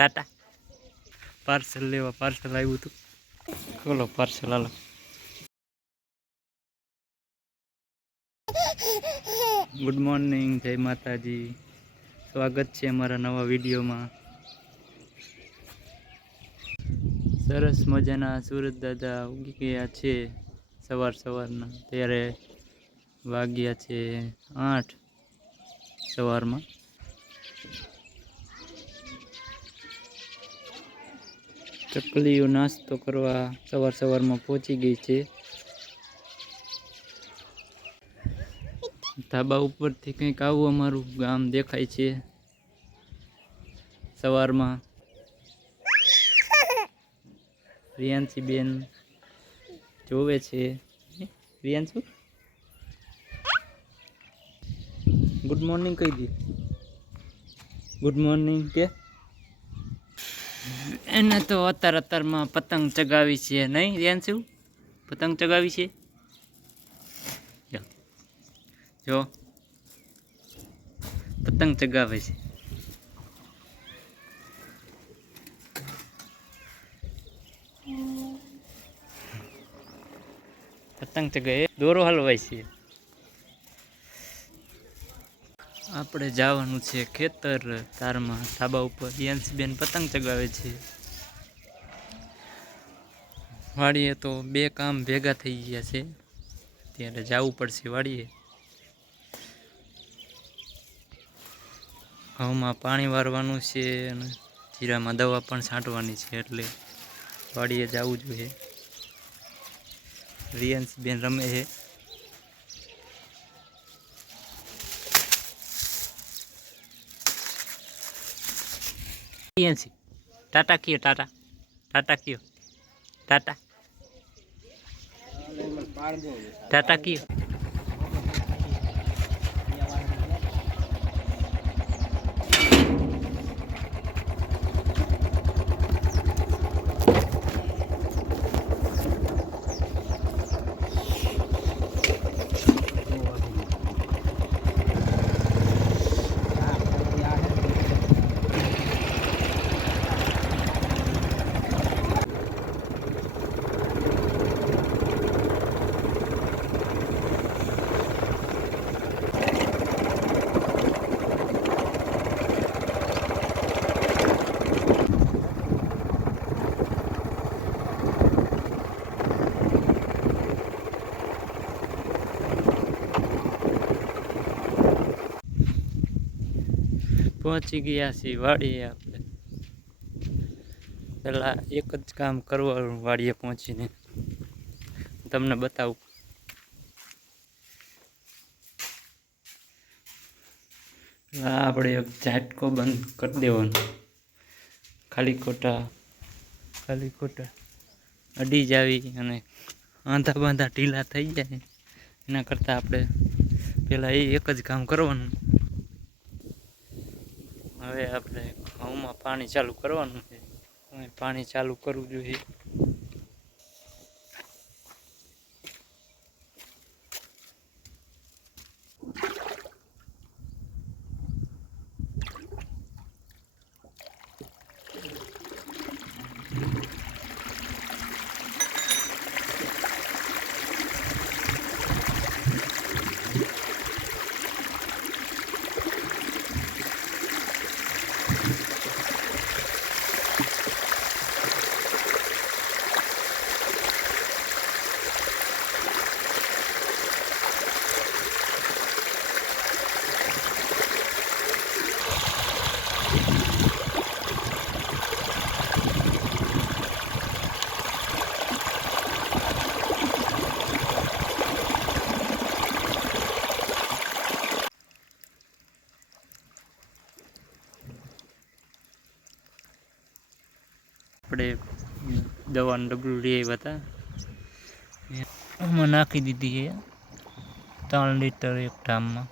Tata. Parcel લેવા parcel આવ્યું હતું. ખોલો પાર્સલ હાલો. ગુડ મોર્નિંગ જય માતાજી. સ્વાગત છે અમારા નવા વિડીયોમાં. સરસ મજાના સુરત દાદા ઉગી ગયા છે સવાર સવારના. ત્યારે વાગ્યા છે આઠ સવારમાં. ચકલીઓ નાસ્તો કરવા સવાર સવારમાં પહોંચી ગઈ છે. ધાબા ઉપરથી કંઈક આવું અમારું ગામ દેખાય છે. સવારમાં રિયાંશી બેન જોવે છે. રિયાંશુ ગુડ મોર્નિંગ કહી દી. ગુડ મોર્નિંગ કે? એને તો અત્યાર અત્યારમાં પતંગ ચગાવી છે, નહીં? રિયાન્સુ પતંગ ચગાવી છે? જો. પતંગ ચગાવે છે. પતંગ ચગાવે. દોરો હલવાય છે. આપણે જવાનું છે ખેતર, તારમાં ધાબા ઉપર. બેન, પતંગ ચગાવે છે. વાડીએ તો બે કામ ભેગા થઈ ગયા છે. ત્યારે જવું પડશે વાડીએ. ઘઉંમાં પાણી વારવાનું છે અને જીરામાં દવા પણ છાંટવાની છે એટલે વાડીએ જવું જોઈએ. રિયન્સ બેન રમે છે. રિયન્સી ટાટા કયો, ટાટા? ટાટા કયો? ટાટા. ટાટા કયો પહોંચી ગયા છીએ વાડીએ આપણે. પહેલાં એક જ કામ કરવાનું, વાડીએ પહોંચીને. તમને બતાવું. આપણે એક ઝાટકો બંધ કરી દેવાનો. ખાલી ખોટા ખાલી ખોટા. અડી જાવી અને આંધા બાંધા ઢીલા થઈ જાય. એના કરતાં આપણે પહેલાં એ એક જ કામ કરવાનું. હવે આપણે ઘઉંમાં પાણી ચાલુ કરવાનું છે. પાણી ચાલુ કરવું જોઈએ. આપણે દવાનું ડબલું લઈ આવ્યા હતા. એમાં નાખી દીધી છે. ત્રણ લીટર એક ટામમાં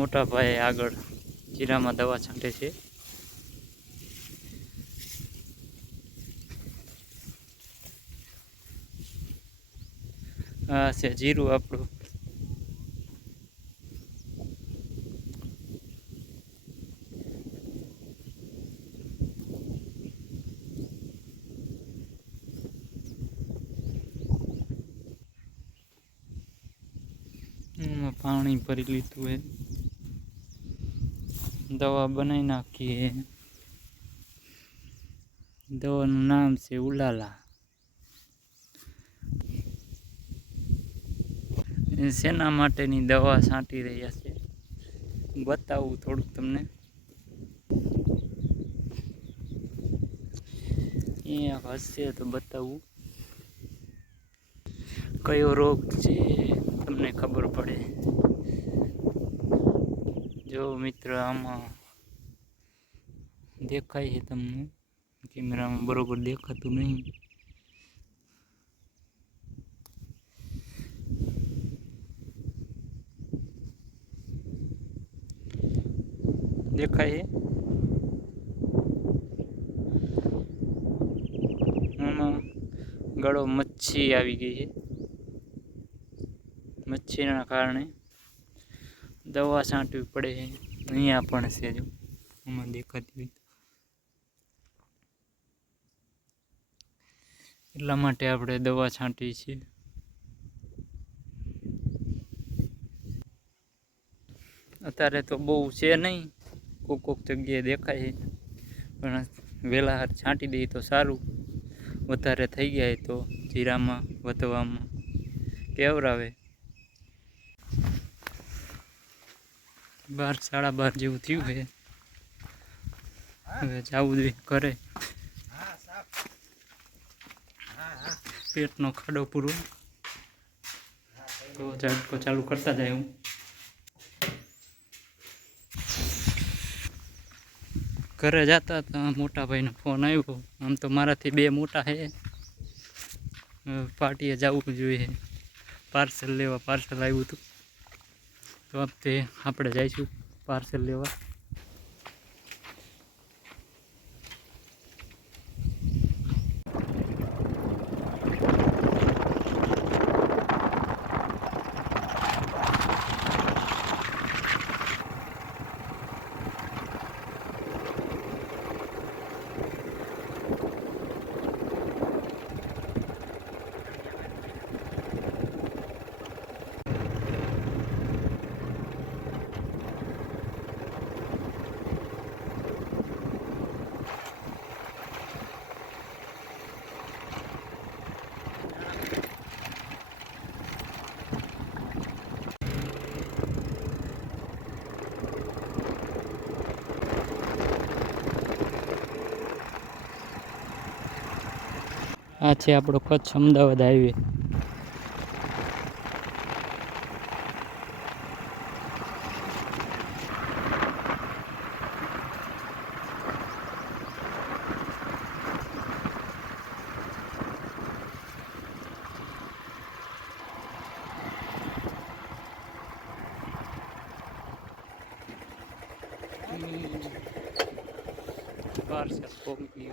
મોટા ભાઈ આગળ જીરામાં દવા છાંટે છે. આ છે જીરું આપણું. પાણી ભરી લીધું હે. દવા બનાવી નાખીએ. દવાનું નામ છે ઉલાલા. શેના માટેની દવા છાંટી રહ્યા છે? બતાવું થોડુંક તમને. અહીંયા હશે તો બતાવું. કયો રોગ છે તમને ખબર પડે. જો મિત્ર આમાં દેખાય છે તમને. કેમેરામાં બરોબર દેખાતું નહીં. દેખાય છે? આમાં ગળો મચ્છી આવી ગઈ છે. મચ્છીના કારણે. દવા છાંટવી પડે છે. અહીંયા પણ છે જો. આમાં દેખાતી હોય એટલા માટે આપણે દવા છાંટીએ છીએ. અત્યારે તો બહુ છે નહીં. કોક કોક જગ્યાએ દેખાય છે. પણ વહેલા હાર છાંટી દઈએ તો સારું. વધારે થઈ ગયા તો જીરામાં, વધવામાં કેવરાવે. બાર, સાડા બાર જેવું થયું છે. હવે જવું જોઈએ ઘરે. પેટનો ખાડો પૂરો. તો ઝાટકો ચાલુ કરતા જાય હું. ઘરે જતા હતા મોટા ભાઈનો ફોન આવ્યો આમ તો મારાથી બે મોટા છે. પાર્ટીએ જવું જોઈએ. પાર્સલ લેવા પાર્સલ આવ્યું હતું. તો આપણે જઈશું પાર્સલ લેવા. આ છે આપણો કચ્છ અમદાવાદ હાઈવે. પાર્સલ પહોંચી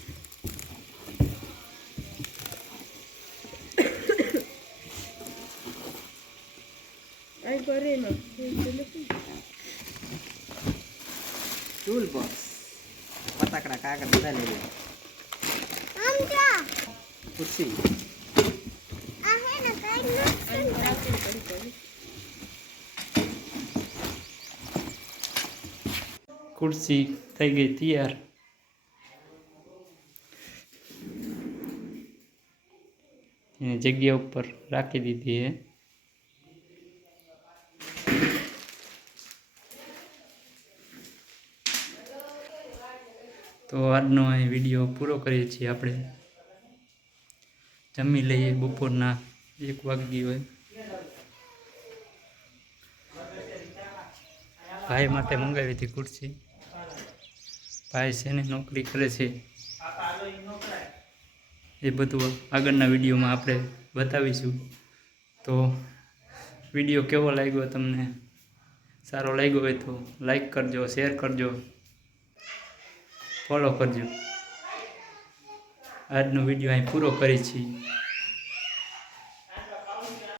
આ ઘરેનો ટૂલ બોક્સ ફટાકડા કાગળ બધા લઈ લેવા ખુરશી ખુરશી થઈ ગઈ તૈયાર એને જગ્યા ઉપર રાખી દીધી છે તો આજનો અહીં વીડિયો પૂરો કરીએ છીએ આપણે. જમી લઈએ બપોરના એક વાગી હોય. ભાઈ માટે મંગાવી હતી ખુરશી ભાઈ છે નોકરી કરે છે. એ બધું આગળના વિડીયોમાં આપણે બતાવીશું. તો વીડિયો કેવો લાગ્યો તમને? સારો લાગ્યો હોય તો લાઈક કરજો શેર કરજો. ફોલો કરજો. આજનો વીડિયો અહીં પૂરો કરી છીએ.